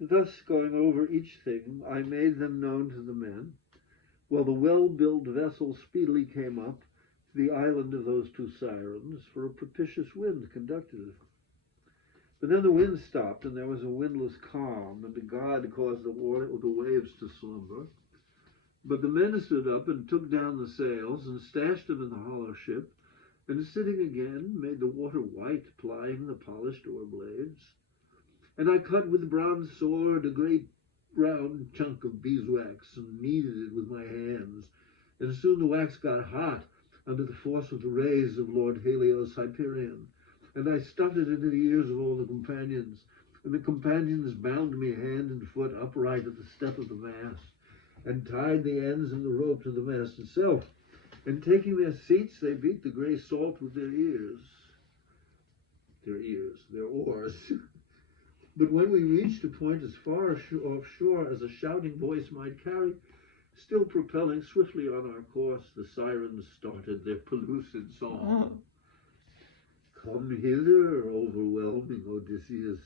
Thus, going over each thing, I made them known to the men, while the well-built vessel speedily came up to the island of those two Sirens, for a propitious wind conducted it. But then the wind stopped, and there was a windless calm, and the God caused the waves to slumber. But the men stood up and took down the sails, and stashed them in the hollow ship, and sitting again, made the water white, plying the polished oar blades. And I cut with bronze sword a great round chunk of beeswax, and kneaded it with my hands. And soon the wax got hot under the force of the rays of Lord Helios Hyperion. And I stuffed it into the ears of all the companions. And the companions bound me hand and foot upright at the step of the mast, and tied the ends of the rope to the mast itself. And taking their seats, they beat the grey salt with their oars. But when we reached a point as far offshore as a shouting voice might carry, still propelling swiftly on our course, the Sirens started their pellucid song. Come hither, overwhelming Odysseus,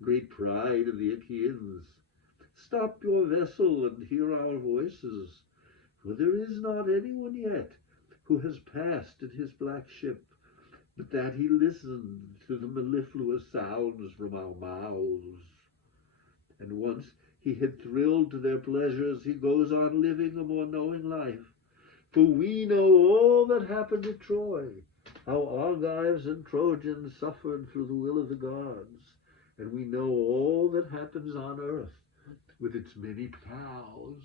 great pride of the Achaeans. Stop your vessel and hear our voices, for there is not anyone yet who has passed in his black ship, but that he listened to the mellifluous sounds from our mouths. And once he had thrilled to their pleasures, he goes on living a more knowing life. For we know all that happened at Troy, how Argives and Trojans suffered through the will of the gods, and we know all that happens on earth with its many cows.